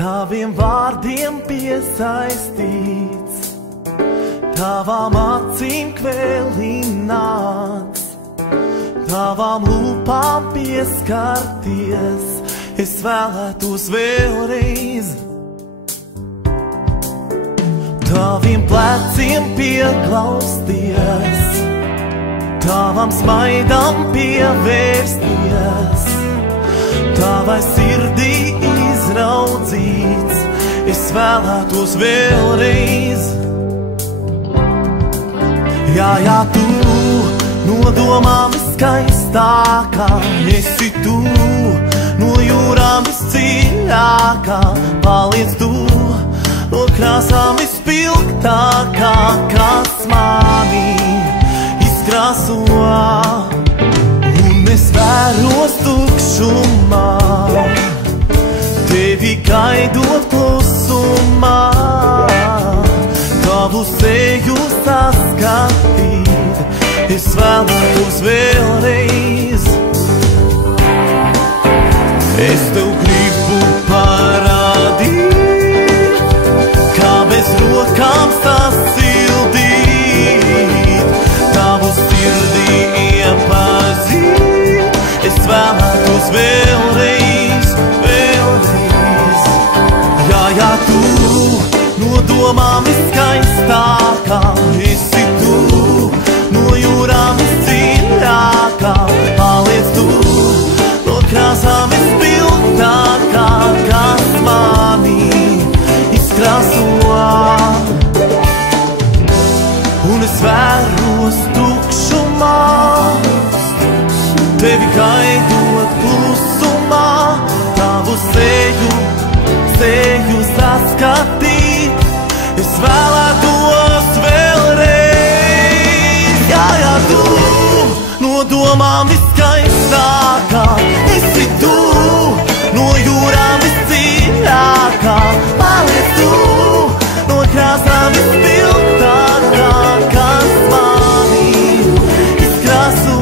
Taviem vārdiem piesaistīts, tavām acīm kvēlināts, tavām lūpām pieskarties, es vēlētos vēlreiz. Taviem pleciem pieglausties, tavam smaidam pievērsties, tavai sirdī izraudzīts, es vēlētos vēlreiz. Jā, tu no domām viskaistākā, esi tu no jūrām visdziļākā, paliec tu no krāsām vispilgtākā, kas mani izkrāso. Un es vēros tukšumā, tevi gaidot klusumā, tavu seju saskatīt, es vēlētos vēlreiz. Es tev gribu parādīt, kā bez rokām sasildīt, tavu sirdī iepazīt, es vēlētos vēlreiz, vēlreiz. Jā, tu no domām viskaistākā, esi tu no jūrām visdziļākā, paliec tu no krāsām vispilgtākā, kas mani izkrāso. Un es vēros tukšumā, tevi gaidot klusumā, tavu seju saskatīt, es vēlētos vēlreiz. Jā, tu no domām viskaistākā, esi tu no jūrām visdziļākā, paliec tu no krāsām vispilgtākā, kas mani izkrāso.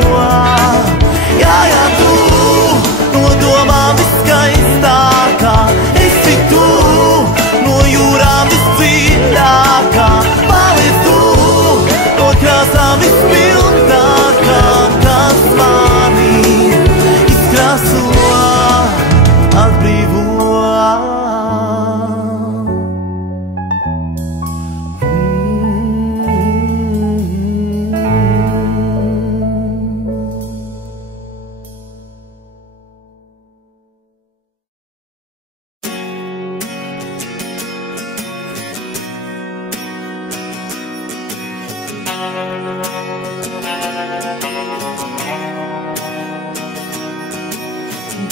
Jā, tu no domām viskaistākā, esi tu no jūrām visdziļākā, paliec tu no krāsām vispilgtākā, kas mani izkrāso, atbrīvo.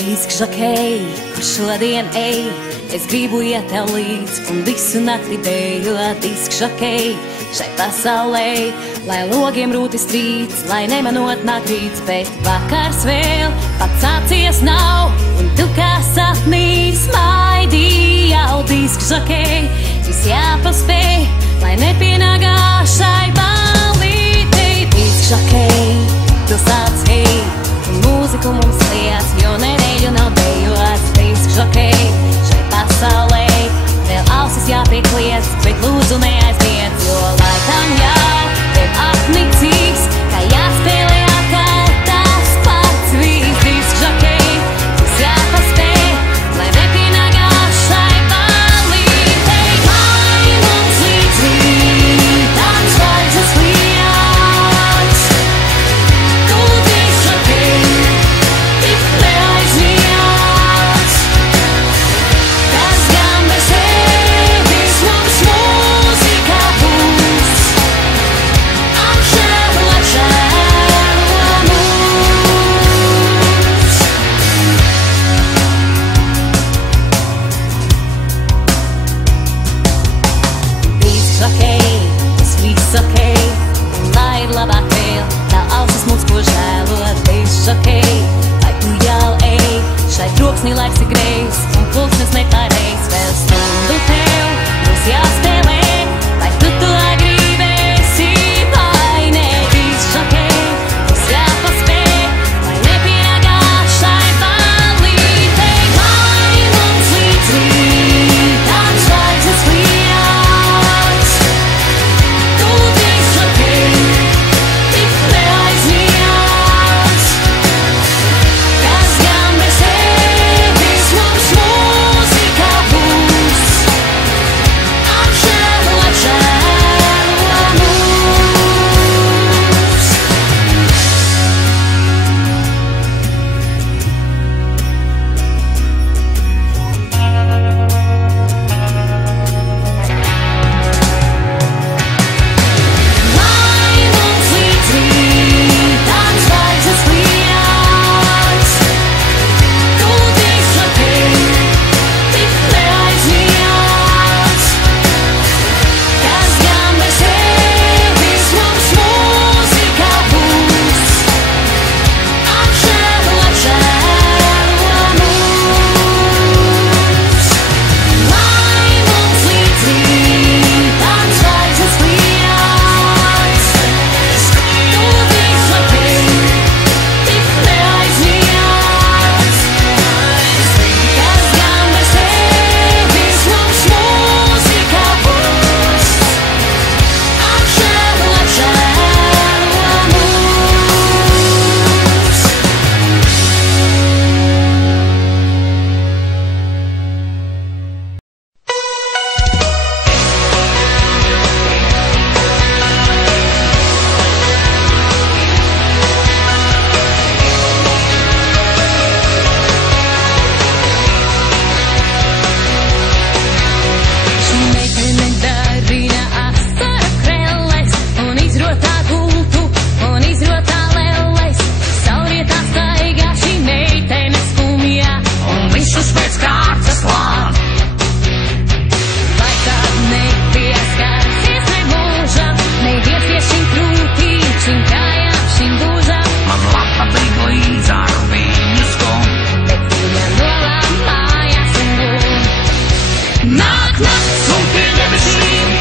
Diskžokei, kur šodien ej, es gribu iet tev līdz un visu nakti deju. Diskžokei, šai pasaulē, lai logiem rūti strīds, lai nemanot nāk rīts, bet vakars vēl pats sācies nav, un tu kā sapnī smaidī jau. Diskžokei, viss jāpaspēj, lai nepienāgā šai ballītei. Diskžokei, tu sāc hei, un mūziku mums liec, jo nedēļu nav dejots. Diskžokei, šai pasaulē vēl ausis jāpiekliec, bet lūdzu neaizliec, jo laikam jau tev apnicīgs, kā jāspēlē atkal tavs pats viss. Diskžokei, viss jāpaspēj, lai nepienāgā šai ballītei. Lai mums līdz rītam zvaigznes liec, tu diskžokei, tik neaizmiedz, kas gan bez tevis mums mūzikā nakts un pie debesīm